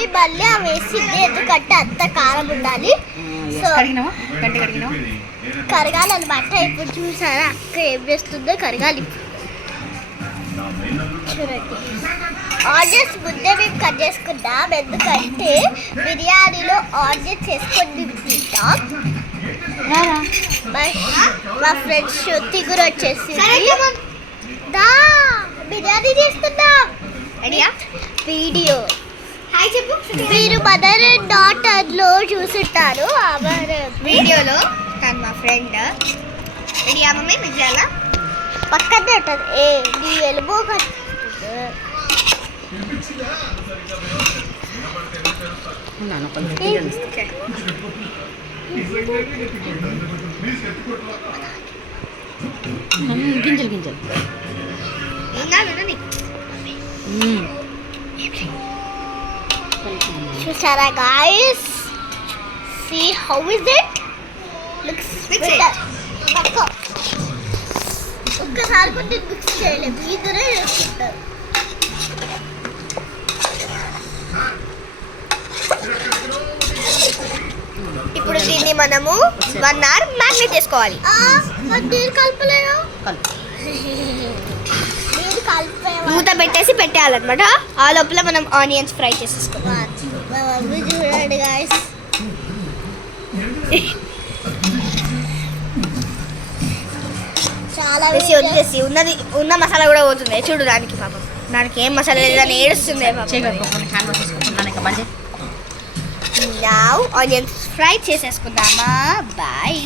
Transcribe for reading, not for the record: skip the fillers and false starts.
మళ్ళీ వేసింది ఎందుకంటే అంత కారం ఉండాలి. సో కరగాలన్నమాట. ఇప్పుడు చూసారా అక్క ఏం చేస్తుందో, కరగాలి. చూడండి, ఆనియన్స్ ముందే మేము కట్ చేసుకుందాం ఎందుకంటే బిర్యానీలో ఆనియన్స్ వేసుకొని తింటాం. మా ఫ్రెండ్స్ శృతి కూడా వచ్చేసి బిర్యానీ చేస్తున్నాం. వీడియో మీరు మదర్ అండ్ డాటర్ లో చూసుంటారు వీడియోలో. తను మా ఫ్రెండ్. రెడీయా మమ్మీ? మీకు చేయాలా? పక్కనే ఉంటుంది. నీ ఎలుబో గింజలు గింజలు చూసారా guys? See how is it looks ఒక్కసారి కూడా మిక్స్ చేయలేదు, ఇద్దరే చేసుకుంటారు. ఇప్పుడు దీన్ని మనము 1 hour మ్యారినేట్ చేసుకోవాలి. నీరు కలపలేదు, నీరు మూత పెట్టేసి పెట్టేయాలన్నమాట. ఆ లోపల మనం ఆనియన్స్ ఫ్రై చేసేసుకోవాలి. చూడండి గాయస్, చాలా వదిలేసి ఉన్న మసాలా కూడా పోతుంది. చూడు, దానికి పాపం దానికి ఏం మసాలా లేదని ఏడుస్తుంది. ఆనియన్స్ ఫ్రై చేసేసుకుందామా? బాయ్.